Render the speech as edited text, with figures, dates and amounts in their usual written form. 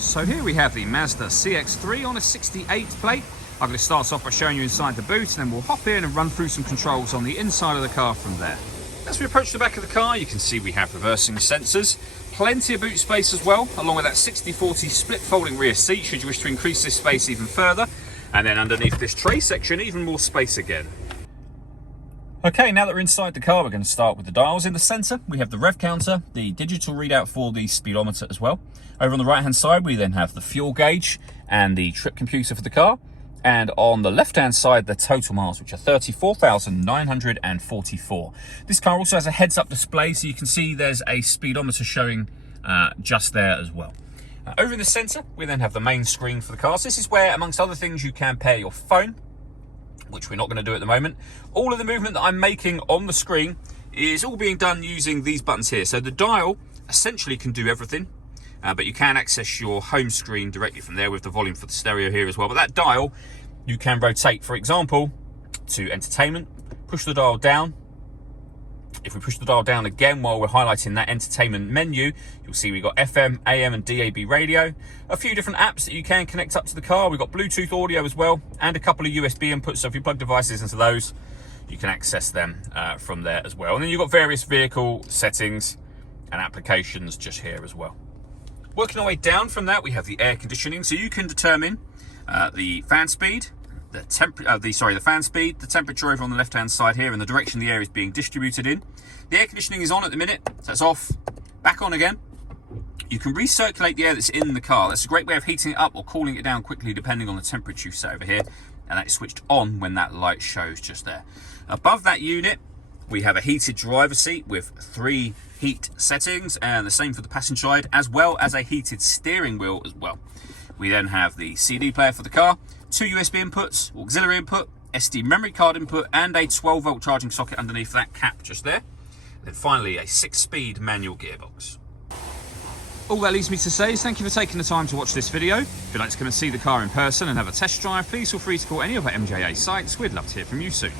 So here we have the Mazda CX3 on a 68 plate. I'm going to start off by showing you inside the boot, and then we'll hop in and run through some controls on the inside of the car from there. As we approach the back of the car, you can see we have reversing sensors, plenty of boot space as well, along with that 60/40 split folding rear seat should you wish to increase this space even further. And then underneath this tray section, even more space again. Okay, now that we're inside the car, we're going to start with the dials. In the centre, we have the Rev Counter, the digital readout for the speedometer as well. Over on the right-hand side, we then have the fuel gauge and the trip computer for the car. And on the left-hand side, the total miles, which are 34,944. This car also has a heads-up display, so you can see there's a speedometer showing just there as well. Over in the centre, we then have the main screen for the car. So this is where, amongst other things, you can pair your phone, which we're not going to do at the moment. All of the movement that I'm making on the screen is all being done using these buttons here. So the dial essentially can do everything, but you can access your home screen directly from there with the volume for the stereo here as well. But that dial, you can rotate, for example, to entertainment, push the dial down. If we push the dial down again while we're highlighting that entertainment menu, you'll see we've got FM, AM and DAB radio, a few different apps that you can connect up to the car. We've got Bluetooth audio as well, and a couple of USB inputs. So if you plug devices into those, you can access them from there as well. And then you've got various vehicle settings and applications just here as well. Working our way down from that, we have the air conditioning. So you can determine the fan speed, the fan speed, the temperature over on the left-hand side here, and the direction the air is being distributed in. The air conditioning is on at the minute, so it's off, back on again. You can recirculate the air that's in the car. That's a great way of heating it up or cooling it down quickly, depending on the temperature you set over here. And that is switched on when that light shows just there. Above that unit, we have a heated driver's seat with 3 heat settings, and the same for the passenger side, as well as a heated steering wheel as well. We then have the CD player for the car, 2 USB inputs, auxiliary input, SD memory card input, and a 12-volt charging socket underneath that cap just there. Then finally, a 6-speed manual gearbox. All that leaves me to say is thank you for taking the time to watch this video. If you'd like to come and see the car in person and have a test drive, please feel free to call any of our MJA sites. We'd love to hear from you soon.